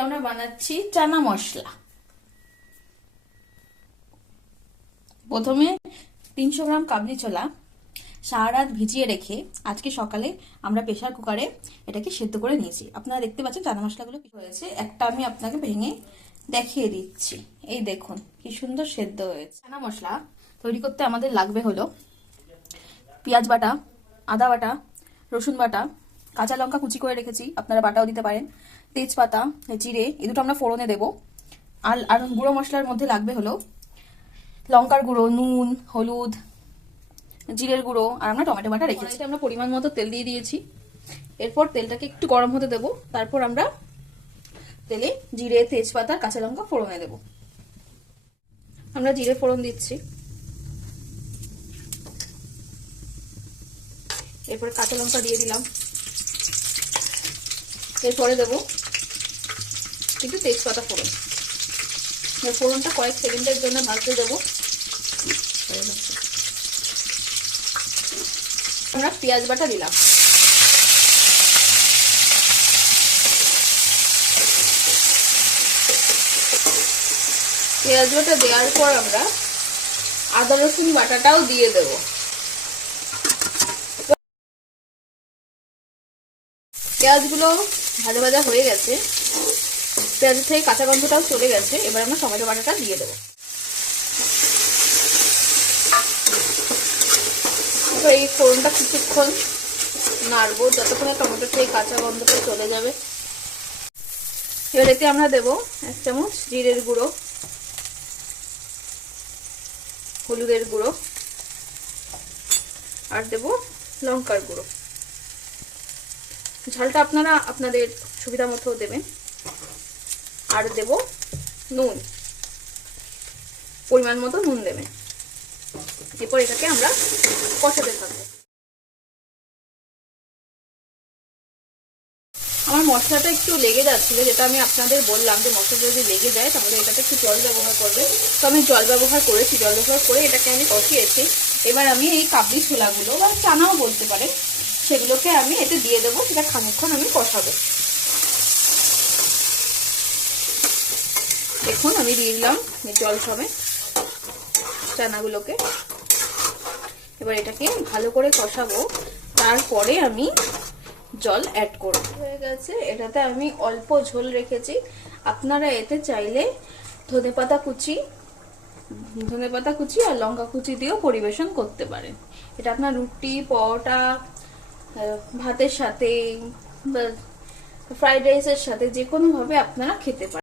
আমরা বানাচ্ছি চানা মশলা। প্রথমে 300 গ্রাম কাবলি ছোলা সারা রাত ভিজিয়ে রেখে আজকে সকালে আমরা প্রেসার কুকারে এটাকে সেদ্ধ করে নিয়েছি। আপনারা দেখতে পাচ্ছেন চানা মশলাগুলো কি হয়েছে। একটা আমি আপনাকে ভেঙে দেখিয়ে দিচ্ছি। এই দেখুন কি সুন্দর সেদ্ধ হয়েছে। চানা মশলা তৈরি করতে আমাদের লাগবে হলো পেঁয়াজ বাটা, আদা বাটা, রসুন বাটা, কাঁচা লঙ্কা কুচি করে রেখেছি, আপনারা বাটাও দিতে পারেন, তেজপাতা, জিরে, এই দুটো আমরা ফোড়নে দেবো। আর গুঁড়ো মশলার মধ্যে লাগবে হলো লঙ্কার গুঁড়ো, নুন, হলুদ, জিরের গুঁড়ো, আর আমরা টমেটো বাটা রেখেছি। আমরা পরিমাণ মতো তেল দিয়ে দিয়েছি। এরপর তেলটাকে একটু গরম হতে দেবো। তারপর আমরা তেলে জিরে, তেজপাতা, কাঁচা লঙ্কা ফোড়নে দেবো। আমরা জিরে ফোড়ন দিচ্ছি। এরপরে কাঁচা লঙ্কা দিয়ে দিলাম। এরপরে দেবো একটু তেজপাতা ফোড়ন। ফোড়নটা কয়েক সেকেন্ডের জন্য ভাজতে দেবো। আমরা পেঁয়াজ বাটা দিলাম। পেঁয়াজ বাটা দেওয়ার পর আমরা আদা রসুন বাটাটাও দিয়ে দেব। পেঁয়াজগুলো ভাজা ভাজা হয়ে গেছে, পেঁয়াজ থেকে কাঁচা গন্ধটাও চলে গেছে। এবার আমরা টমেটো বাটাটা দিয়ে দেবো। এই ফোড়নটা কিছুক্ষণ নাড়বো যতক্ষণে টমেটো থেকে কাঁচা গন্ধটা চলে যাবে। এবার এতে আমরা দেবো 1 চামচ জিরের গুঁড়ো, হলুদের গুঁড়ো, আর দেবো লঙ্কার গুঁড়ো। ঝালটা আপনারা আপনাদের সুবিধা মতো দেবেন। আর দেব নুন, পরিমাণ মতো নুন দেবেন। এরপর এটাকে আমরা কষাতে থাকবো। আমার মশলাটা একটু লেগে যাচ্ছিল, যেটা আমি আপনাদের বললাম যে মশলাটা যদি লেগে যায় তাহলে এটাতে একটু জল ব্যবহার করবে। তো আমি জল ব্যবহার করেছি। জল ব্যবহার করে এটাকে আমি কষিয়েছি। এবার আমি এই কাবলি ছোলাগুলো বা চানাও বলতে পারে সেগুলোকে আমি এতে দিয়ে দেবো। সেটা খানিকক্ষণ আমি কষাবো। দেখুন আমি দিয়ে দিলাম জল সমেত চানাগুলোকে। এবার এটাকে ভালো করে কষাবো। তারপরে আমি জল অ্যাড করব। হয়ে গেছে। এটাতে আমি অল্প ঝোল রেখেছি। আপনারা এতে চাইলে ধনেপাতা কুচি আর লঙ্কা কুচি দিয়েও পরিবেশন করতে পারেন। এটা আপনার রুটি, পরোটা, ভাতের সাথে, ফ্রাইড রাইসের সাথে যে কোনো ভাবে আপনারা খেতে পারেন।